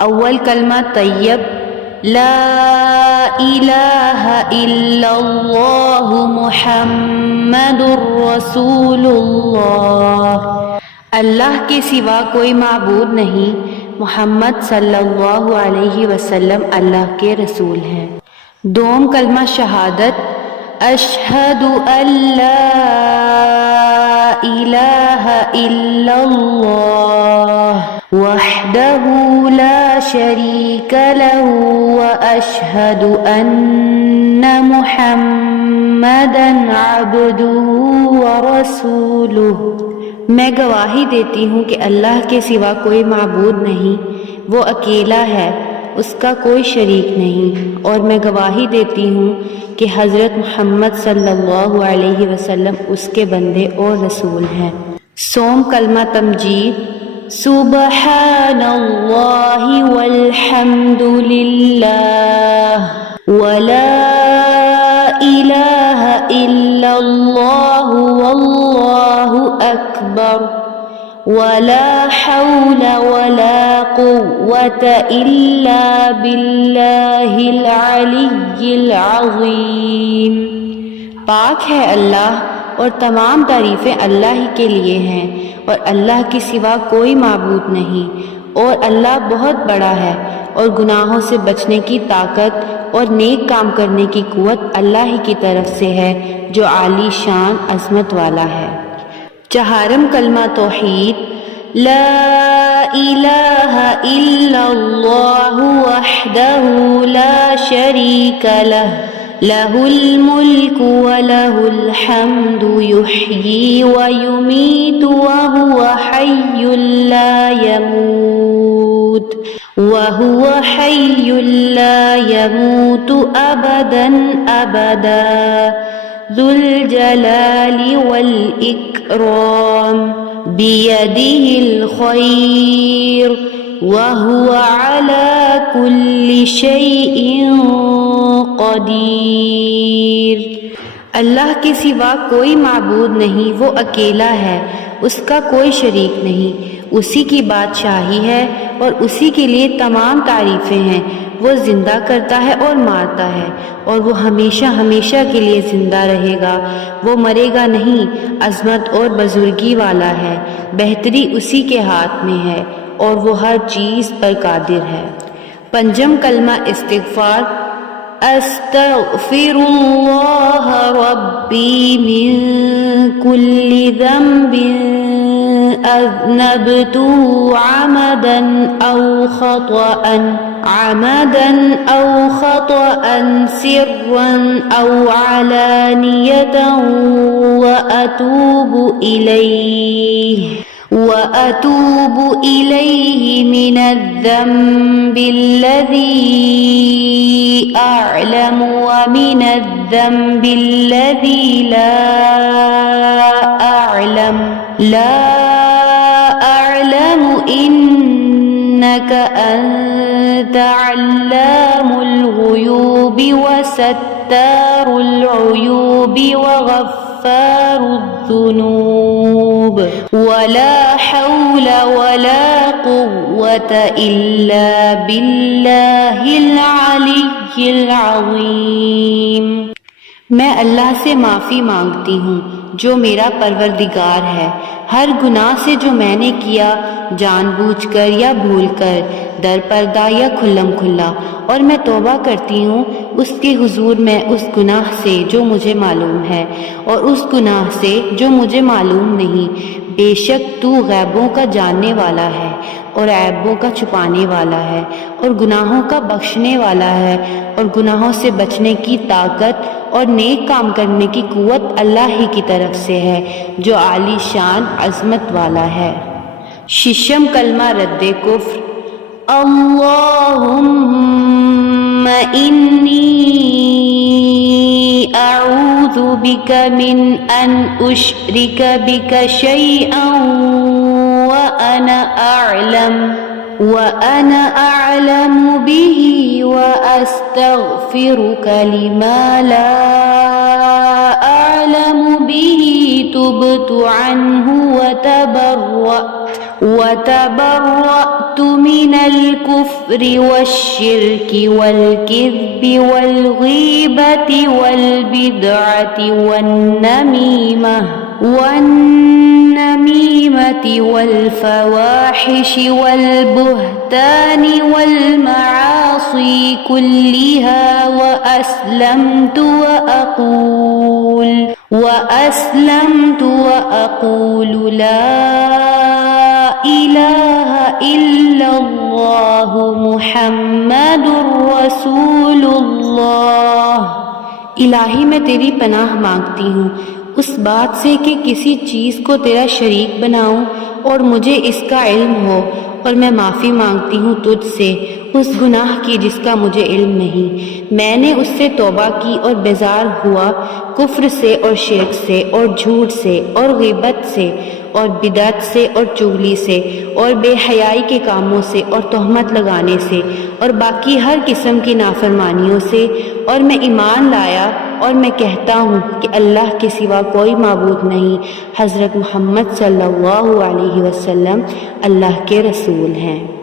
अव्वल कलमा तैयब, ला इलाहा इल्लल्लाहु मुहम्मदुर रसूलुल्लाह, अल्लाह के सिवा कोई माबूद नहीं, मोहम्मद सल्लल्लाहु अलैहि वसल्लम अल्लाह के रसूल हैं। दोम कलमा शहादत, अशहदु अल्ला इलाहा इल्लल्लाह वहदहु ला शरीक लहु व अशहदु अन्ना मुहम्मदन अब्दुहु व रसूलुहु, मैं गवाही देती हूँ कि अल्लाह के सिवा कोई माबूद नहीं, वो अकेला है, उसका कोई शरीक नहीं, और मैं गवाही देती हूँ कि हज़रत मोहम्मद सल्लल्लाहु अलैहि वसल्लम उसके बंदे और रसूल हैं। सोम कलमा तमजीद, सुबहानल्लाहि वल्हम्दुलिल्लाह वला इलाहा इल्लल्लाहु वल्लाहु अकबर वला हौला वला कुव्वता इल्ला बिल्लाहिल अलिय्यिल अज़ीम। पाक है अल्लाह और तमाम तारीफ़ें अल्लाह ही के लिए हैं, और अल्लाह के सिवा कोई माबूद नहीं, और अल्लाह बहुत बड़ा है, और गुनाहों से बचने की ताकत और नेक काम करने की कुव्वत अल्लाह ही की तरफ से है, जो आली शान अज़मत वाला है। चहारम कलमा तौहीद, ला इलाहा इल्लल्लाहु वहदहु ला शरीक लह लहुल मुल्कु व लहुल हम्दु युह्यी व युमीतु व हुवा हय्युल ला यमूत अबदन अबदा ज़ुल जलाली वल इकराम बियदिहिल खैर व हुवा अला कुल्लि शैइन क़दीर। अल्लाह के सिवा कोई माबूद नहीं, वो अकेला है, उसका कोई शरीक नहीं, उसी की बादशाही है और उसी के लिए तमाम तारीफ़ें हैं। वो जिंदा करता है और मारता है, और वो हमेशा हमेशा के लिए जिंदा रहेगा, वो मरेगा नहीं, अज़मत और बुजुर्गी वाला है, बेहतरी उसी के हाथ में है, और वो हर चीज़ पर कादिर है। पंजम कलमा इस्तिग़फ़ार, अस्तग़फ़िरुल्लाह रब्बी मिन कुल्लि ज़ंबिन अज़नबतु अमदन औ ख़तअन सिर्रन औ अलानियतन व अतूबु इलैहि मिनज़्ज़ंबिल्लज़ी अअलमु व मिनज़्ज़ंबिल्लज़ी ला अअलमु इन्नका अंत अल्लामुल ग़ुयूबि व सत्तारुल उयूबि व गफ़्फ़ारुज़्ज़ुनूब वला हौला वला कुव्वता इल्ला बिल्लाहिल अलिय्यिल अज़ीम। मैं अल्लाह से माफ़ी मांगती हूँ जो मेरा परवरदिगार है, हर गुनाह से जो मैंने किया, जानबूझकर या भूलकर, दर पर्दा या खुल्लम खुल्ला, और मैं तौबा करती हूँ उसके हुजूर में उस गुनाह से जो मुझे मालूम है और उस गुनाह से जो मुझे मालूम नहीं। बेशक तू गैबों का जानने वाला है और ऐबों का छुपाने वाला है और गुनाहों का बख्शने वाला है, और गुनाहों से बचने की ताकत और नेक काम करने की कुव्वत अल्लाह ही की तरफ से है, जो आली शान अज़मत वाला है। शिशम कलमा रद्दे कुफ्र, अल्लाहुम्मा इन्नी अऊज़ु बिका मिन अन उश्रिका बिका शैअन व अना अअलमु बिही व अस्तग़फिरुका लिमा ला अअलमु बिही तुब्तु अन्हु व वतबर्रअतु मिनल कुफ्रि वश्शिर्कि वल्किज़्बि वल्गीबति वल्बिदअति वन्नमीमति वल्फवाहिशि वल्बुहतानि वल्मआसी कुल्लिहा वअस्लमतु वअक़ूलु ला इलाहा इल्लल्लाहु मुहम्मदुर रसूलुल्लाह। इलाही मैं तेरी पनाह मांगती हूँ उस बात से कि किसी चीज़ को तेरा शरीक बनाऊं और मुझे इसका इल्म हो, और मैं माफ़ी मांगती हूँ तुझसे उस गुनाह की जिसका मुझे इल्म नहीं। मैंने उससे तौबा की और बेजार हुआ कुफ्र से और शिर्क से और झूठ से और ग़ीबत से और बिदअत से और चुगली से और बेहयाई के कामों से और तोहमत लगाने से और बाकी हर किस्म की नाफरमानियों से, और मैं ईमान लाया और मैं कहता हूँ कि अल्लाह के सिवा कोई माबूद नहीं, हज़रत मोहम्मद सल्लल्लाहु अलैहि वसल्लम अल्लाह के रसूल हैं।